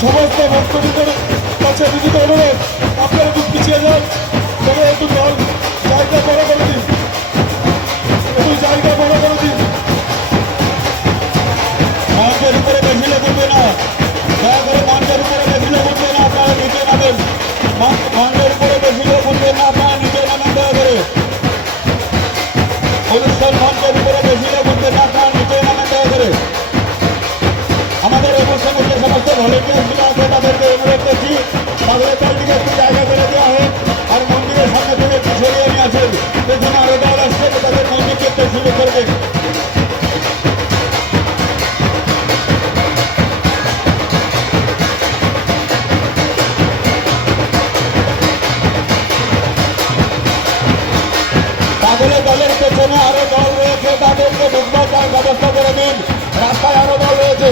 সমস্ত ভক্তবৃন্দের কাছে বিনীত অনুরোধ, আপনারা একটু পিছিয়ে যান, তবে একটু দল জায়গা বড় করে দিন, একটু জায়গা বড় করে দিন। মঞ্চের উপরে বেশি লোক উঠবে না, দয়া করে মঞ্চের উপরে বেশি লোক উঠবে না, আপনারা নিচে নামেন। মঞ্চের উপরে বেশি লোক উঠবে না, আপনারা নিচে নামেন দয়া করে। অনুষ্ঠান মঞ্চের উপরে বেশি লোক উঠবে না, আপনারা নিচে নামেন দয়া করে। আমাদের অনুষ্ঠানে যে সমস্ত ভলেন্টিয়ারগুলো আছে তাদেরকে অনুরোধ করছি, তাদের দলটিকে একটু জায়গা করে দেওয়া হোক, আর মন্দিরের সামনে থেকে একটু সরিয়ে নিয়ে আসেন। পেছনে আরো দল আসছে, তাদের মন্দিরকে একটু সুযোগ করবেন। পাগলের দলের পেছনে আরো দল রয়েছে, তাদেরকে ঢুকবার তার ব্যবস্থা করে দিন। রাস্তায় আরো দল রয়েছে,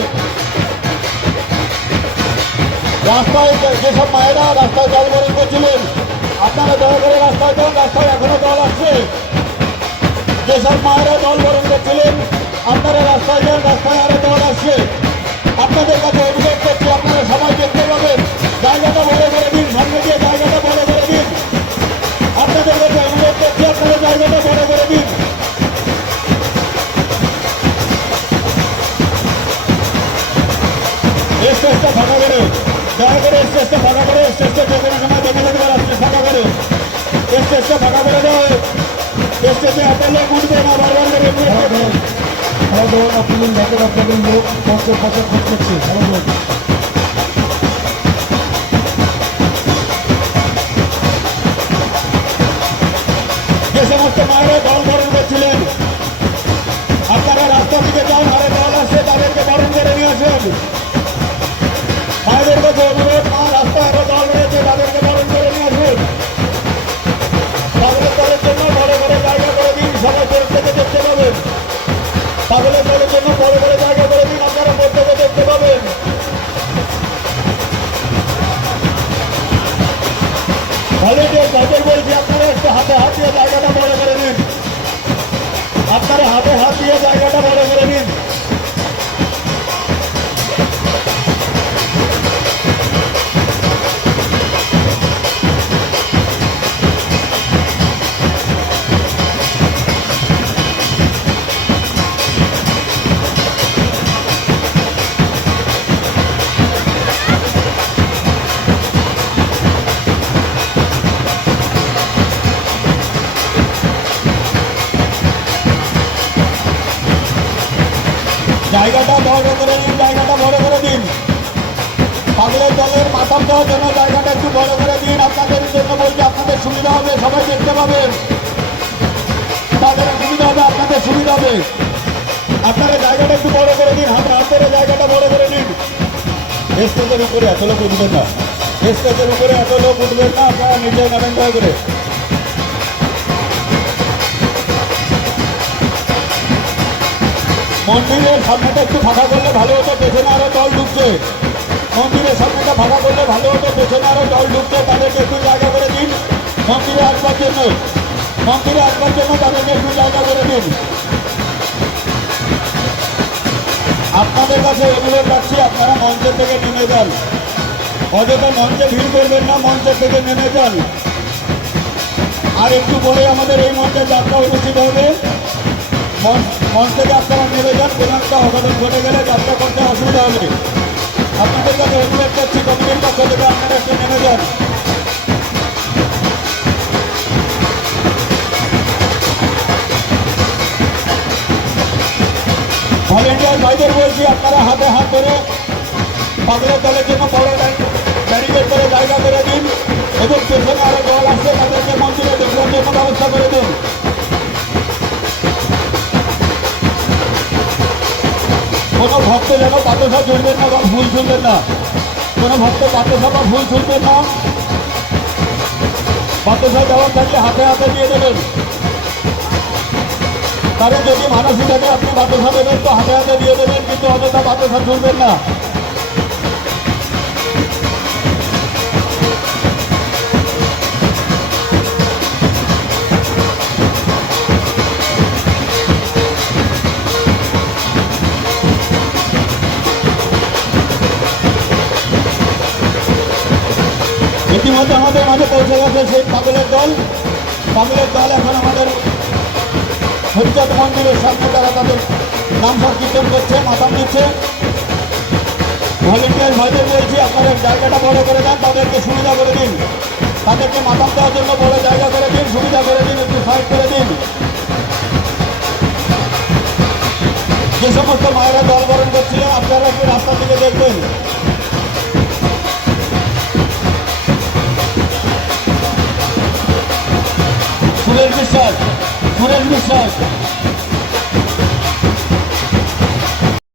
রাস্তায় যেসব মায়েরা রাস্তায় জল বরণ করছিলেন, আপনারা দয়া করে রাস্তায় যান, রাস্তায় এখনো দল আসছে। যেসব মায়েরা জল বরণ করছিলেন আপনারা রাস্তায় যান, রাস্তায় আরো দল আসছে। আপনাদের কাছে অনুরোধ করছি, আপনারা সবাই দেখতে পাবেন, জায়গাটা বড় করে দিন, সামনে দিয়ে জায়গাটা বড় করে দিন। আপনাদের কাছে অনুরোধ করছি, আপনারা জায়গাটা বড় করে দিন। স্টেজটা ফাঁকা করে, দয়া করে স্টেজটা ফাঁকা করে, স্টেজটা যে কোনো সময় দেখে দেখবার আসছে, ফাঁকা করে স্টেজটা ফাঁকা করে দাও। স্টেজে আপনার লোক উঠবে না, বারবার করে আপনাদের লোকের আপনাদের লোক মঞ্চের পাশে খোঁজ করছে। যে সমস্ত মায়েরা দল বরণ করছিলেন, আপনারা রাস্তা দিকে যান, আরে দল আসছে, তাদেরকে বরণ করে নিয়ে আসেন। মায়েদের কাছে অনুরোধ, মা রাস্তায় আরো দল রয়েছে, তাদেরকে বরণ করে নিয়ে আসুন। পাগলের দলের জন্য বড় বড় জায়গা করে দিন, সবাই প্রত্যেকে দেখতে পাবেন। পাগলের দলের জন্য বড় বড় জায়গা করে দিন, আপনারা প্রত্যেকে দেখতে পাবেন। ভলেন্টিয়ার তাদের বলছি, আপনারা একটু হাতে হাত দিয়ে জায়গাটা বড় করে নিন, আপনারা হাতে হাত দিয়ে জায়গাটা বড় করে নিন। জায়গাটা বড় করে দিন, জায়গাটা বড় করে দিন। পাগলের দলের মাথা দেওয়ার জন্য জায়গাটা একটু বড় করে দিন, আপনাদের জন্য বলছি, আপনাদের সুবিধা হবে, সবাই দেখতে পাবেন, তাদের সুবিধা হবে, আপনাদের সুবিধা হবে। আপনারা জায়গাটা একটু বড় করে দিন, হাতে হাত ধরে জায়গাটা বড় করে দিন। স্টেজের উপরে এত লোক উঠবেন না, স্টেজের উপরে এত লোক উঠবেন না, আপনারা নিচে নামেন দয়া করে। মন্দিরের সামনেটা একটু ফাঁকা করলে ভালো হতো, পেছনে আরো দল ঢুকছে। মন্দিরের সামনেটা ফাঁকা করলে ভালো হতো, পেছনে আরো দল ঢুকছে, তাদেরকে একটু জায়গা করে দিন। মন্দিরে আসবার জন্য, মন্দিরে আসবার জন্য তাদেরকে একটু জায়গা করে দিন। আপনাদের কাছে অনুরোধ রাখছি, আপনারা মঞ্চের থেকে নেমে যান, অযথা মঞ্চে ভিড় করবেন না, মঞ্চের থেকে নেমে যান। আর একটু পরে আমাদের এই মঞ্চের যাত্রা অনুষ্ঠিত হবে, মঞ্চ থেকে আপনারা নেমে যান, কোনো একটা অঘটন ঘটে গেলে যাত্রা করতে অসুবিধা হবে। আপনাদের কাছে অনুরোধ করছি, কমিটির পক্ষ থেকে আপনারা একটু নেমে যান। ভলেন্টিয়ার ভাইদের বলছি, আপনারা হাতে হাত ধরে পাগলের দলের জন্য বড় ব্যারিকেড করে জায়গা করে দিন, এবং পেছনে আরো দল আসছে, তাদেরকে মন্দিরে ঢোকার জন্য ব্যবস্থা করে দিন। কোনো ভক্ত যেন বাতাসা জুড়বেন না বা ভুল শুনবেন না, কোনো ভক্ত বাতাসা বা ভুল শুনবেন না। বাতাসা দেওয়ার থাকলে হাতে হাতে দিয়ে দেবেন, কারণ যদি মানসিক থাকে আপনি বাতাসা দেবেন তো হাতে হাতে দিয়ে দেবেন, কিন্তু অযথা বাতাসা শুনবেন না। হঠাৎ আমাদের মাঝে পৌঁছে গেছে সেই পাগলের দল। পাগলের দল এখন আমাদের হরিচাঁদ মন্দিরের সামনে তারা তাদের নাম সংকীর্তন করছে, মাথাম দিচ্ছে। ভলেন্টিয়ার ভাইদের বলছি আপনারা জায়গাটা বড় করে দেন, তাদেরকে সুবিধা করে দিন, তাদেরকে মাথাম দেওয়ার জন্য বড় জায়গা করে দিন, সুবিধা করে দিন, একটু সাইড করে দিন। যে সমস্ত মায়েরা দল বরণ করছিলেন আপনারা একটু রাস্তার দিকে দেখবেন। সুরেশ বিশ্বাস, সুরেশ বিশ্বাস।